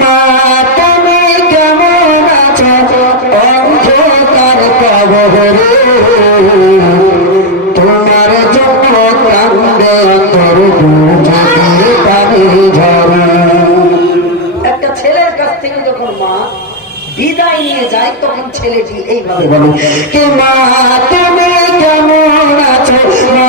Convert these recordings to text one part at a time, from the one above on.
মা তুমি কেমন আছো? অন্ধকার কবরে। তোমার জন্য কান্দে অন্তর বুঝে পানি ঝরে। একটা ছেলের কাছ থেকে যখন মা বিদায় নিয়ে যায় তখন ছেলেটি এইভাবে বলো কে মা তুমি কেমন আছো? মা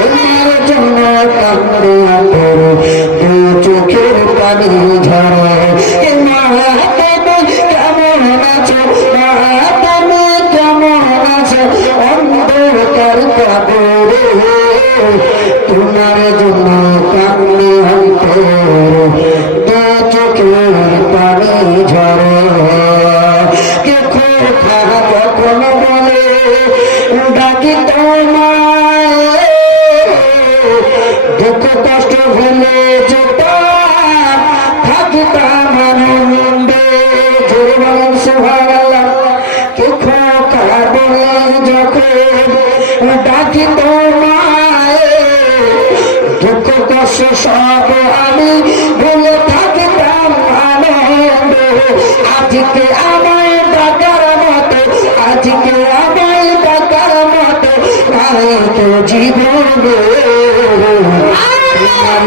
তোমার জন্য কান্দে আন্তর দু চোখের পানি ঝরে। এ মা, তুমি কেমন আছো? মা, তুমি কেমন আছো? অন্ধকার কাপড়ে তোমার জন্য কান্দে অন্তর দু চোখের পানি ঝরে। কে খোখা কখন বলে, ডাকি দুঃখ কষ্ট ভুলে যেতা থাকতাম আনন্দে জোরে বলেন, সুবহানাল্লাহ। কে খোকা যখন ডাকি তোমায়, দুঃখ কষ্ট সব আমি ভুলে থাকতাম আনন্দ। আজকে আমায় ডাকার মতো, আজকে আমায় ডাকার মতো নাই তো জীবনে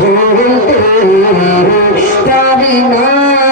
ভুলতে পারি না